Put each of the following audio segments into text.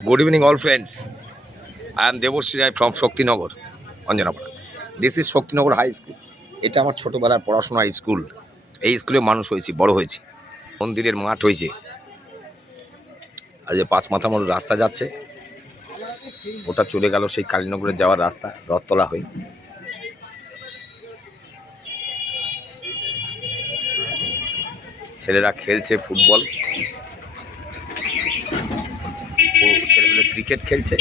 Good evening, all friends. I am Devoshri Rai from Shoktinagar, Anjanapara. This is Shoktinagar High School. এটা আমার ছোটবেলার পড়াশোনার স্কুল। এই স্কুলে মানুষ হয়েছি, বড় হয়েছি। মন্দিরের মাঠ হয়েছে। আজ ৫ মাথা মোড় রাস্তা যাচ্ছে। ওটা চলে গেল সেই কালীনগরে যাওয়ার রাস্তা, রথতলা হয়ে। ছেলেরা খেলছে ফুটবল, ছেলেমেয়ে ক্রিকেট খেলছে।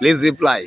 Please reply.